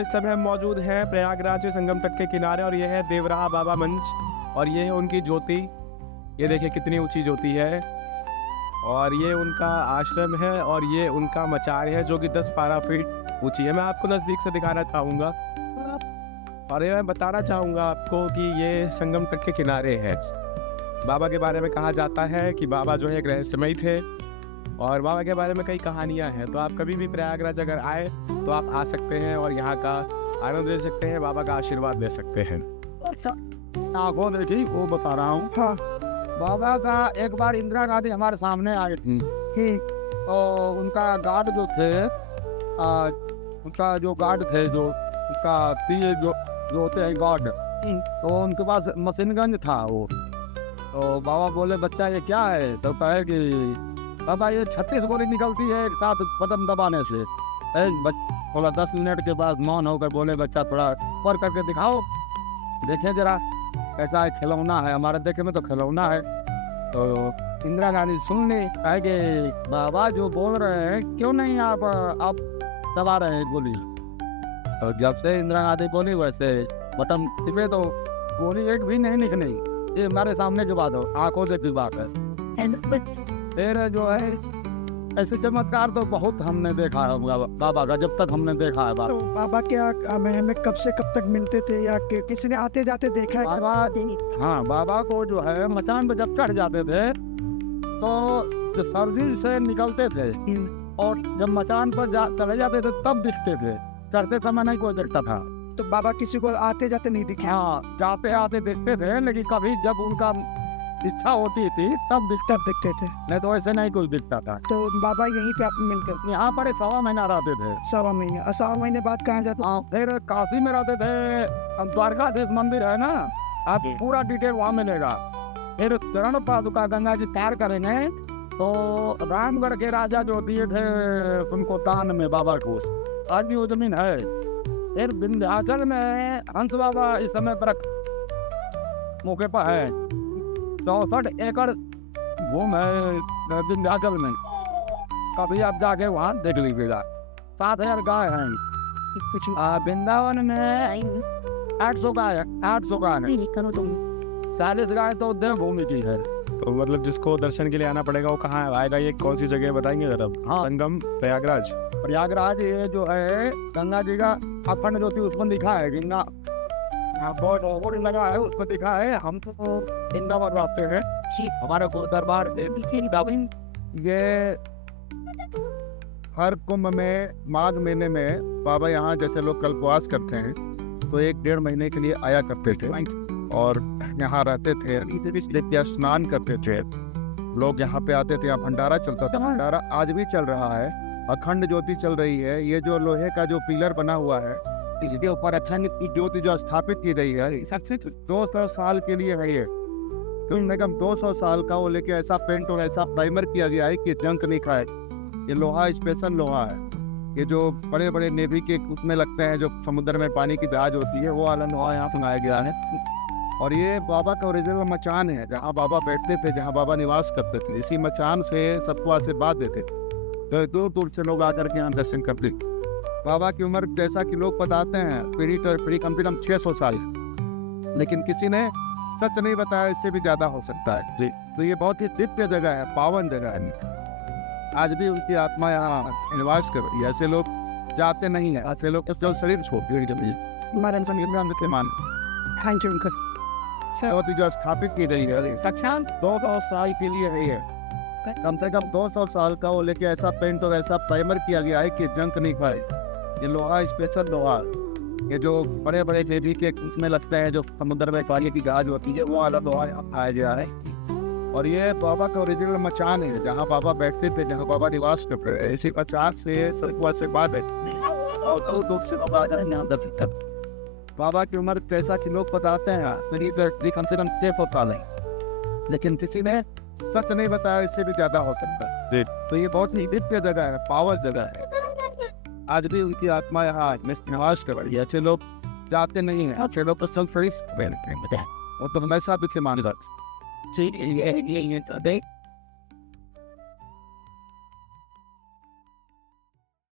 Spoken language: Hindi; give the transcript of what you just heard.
इस समय हम मौजूद हैं प्रयागराज संगम तट के किनारे और यह है देवराहा बाबा मंच और ये है उनकी ज्योति। ये देखिए कितनी ऊंची ज्योति है और ये उनका आश्रम है और ये उनका मचार है जो कि 10-12 फीट ऊंची है। मैं आपको नज़दीक से दिखाना चाहूँगा और ये मैं बताना चाहूँगा आपको कि ये संगम तट के किनारे है। बाबा के बारे में कहा जाता है कि बाबा जो है एक रहस्यमयी थे और बाबा के बारे में कई कहानियाँ हैं। तो आप कभी भी प्रयागराज अगर आए तो आप आ सकते हैं और यहाँ का आनंद ले सकते हैं, बाबा का आशीर्वाद ले सकते हैं। आंखों देखी वो बता रहा हूँ। हाँ, बाबा का एक बार इंदिरा गांधी हमारे सामने आई थी तो उनका गार्ड जो थे उनका जो गार्ड थे जो उनका पीए जो होते हैं गार्ड, तो उनके पास मशीन गन था वो। तो बाबा बोले बच्चा ये क्या है? तो कहे कि बाबा ये 36 गोली निकलती है एक साथ बटन दबाने से। बोला 10 मिनट के बाद मौन होकर बोले बच्चा थोड़ा ऊपर करके दिखाओ, देखें जरा कैसा है, खिलौना है, हमारे देखे में तो खिलौना है। तो इंदिरा गांधी सुन ली, कहे कि बाबा जो बोल रहे हैं क्यों नहीं आप दबा रहे हैं गोली। तो जब से इंदिरा गांधी बोली वैसे बटन टिपे तो गोली एक भी नहीं निकली। ये हमारे सामने की बात हो, आंखों से की बात है। फिर जो है ऐसे चमत्कार तो बहुत हमने देखा है बाबा का, जब तक हमने देखा है तो बाबा क्या हमें कब से कब तक मिलते थे या किसी ने आते जाते देखा है? बाबा, हाँ, बाबा को जो है मचान पे जब चढ़ जाते थे तो सर्दी से निकलते थे और जब मचान पर चले जाते थे तब दिखते थे, चढ़ते समय नहीं कोई देखता था। तो बाबा किसी को आते जाते नहीं दिखे? हाँ, जाते आते देखते थे, लेकिन कभी जब उनका इच्छा होती थी तब दिखते थे, नहीं तो ऐसे नहीं कुछ दिखता था। तो बाबा यहीं पे आप मिलते? यहाँ पर 1.25 महीना रहते थे। 1.25 महीने? 1.25 महीने बाद कहाँ जाते? हाँ, फिर काशी में रहते थे। अब द्वारकाधीश मंदिर है ना, आप पूरा डिटेल वहाँ मिलेगा। फिर चरण पादुका गंगा जी तैयार करेंगे तो रामगढ़ के राजा जो दिए थे उनको दान में बाबा को, आज भी वो जमीन है। फिर विंध्याचल में हंस बाबा इस समय पर मौके पर है, 64 एकड़ भूमि है विंध्याचल में, कभी आप जाके वहाँ देख लीजिएगा। 7000 गाय हैं। वृंदावन में 800 गाय है, 800 गाय है। 40 गाय तो देवभूमि की है। तो मतलब जिसको दर्शन के लिए आना पड़ेगा वो कहाँ आएगा? ये कौन सी जगह बताएंगे जरा? हाँ, संगम प्रयागराज। प्रयागराज ये जो है गंगा जी का अखंड ज्योति उसमें दिखा है, गंगा बोर्ड लगा है उसमें दिखा है। हम तो इंद्रावत रहते हैं, हमारे को दरबार ये हर कुंभ में माघ महीने में बाबा यहाँ जैसे लोग कल्पवास करते हैं तो 1-1.5 महीने के लिए आया करते थे और यहाँ रहते थे, नित्य स्नान करते थे। लोग यहाँ पे आते थे, यहाँ भंडारा चलता था। भंडारा आज भी चल रहा है, अखंड ज्योति चल रही है। ये जो लोहे का जो पिलर बना हुआ है इसके ऊपर अखंड ज्योति जो स्थापित की गई है 200 साल के लिए है। ये कम से कम 200 साल का वो लेके ऐसा पेंट और ऐसा प्राइमर किया गया है कि जंग नहीं खाए। ये लोहा स्पेशल लोहा है, ये जो बड़े बड़े नेवी के उसमें लगते हैं, जो समुद्र में पानी की जहाज होती है, वो वाला लोहा यहाँ बनाया गया है। और ये बाबा का ओरिजिनल मचान है जहाँ बाबा बैठते थे, जहाँ बाबा निवास करते थे। इसी मचान से सबको आशीर्वाद देते थे, तो दूर दूर से लोग आकर के यहाँ दर्शन करते। बाबा की उम्र जैसा कि लोग बताते हैं पीढ़ी तो पीढ़ी कम से कम 600 साल है, लेकिन किसी ने सच नहीं बताया, इससे भी ज़्यादा हो सकता है जी। तो ये बहुत ही दिव्य जगह है, पावन जगह है। आज भी उनकी आत्मा यहाँ निवास कर रही है। ऐसे लोग जाते नहीं है, ऐसे लोग जब शरीर छोड़ते जो स्थापित की गई है 200 साल के लिए है। ये कम से कम 200 साल का वो लेके ऐसा पेंट और ऐसा प्राइमर किया गया है कि जंग नहीं खाए। ये लोहा स्पेशल लोहा, ये जो बड़े बड़े नेवी के उसमें लगते हैं, जो समुद्र में पानी की जहाज होती है, वो वाला लोहा यहाँ पाया गया है। और ये बाबा का ओरिजिनल मचान है जहाँ बाबा बैठते थे, जहाँ बाबा निवास करते थे। इसी मचान से सबको से बात है और दूर दूर से बाबा यहाँ दर्शन करते। बाबा की उम्र जैसा कि लोग बताते हैं कम से कम 600 साल है, लेकिन किसी ने सच नहीं बताया, इससे भी ज्यादा हो सकता है। तो ये बहुत ही दिव्य जगह है, पावन जगह है। आज भी उनकी आत्मा यहाँ निवास कर रही है। ऐसे लोग जाते नहीं है, ऐसे लोग वो तो हमेशा भी माने जाते।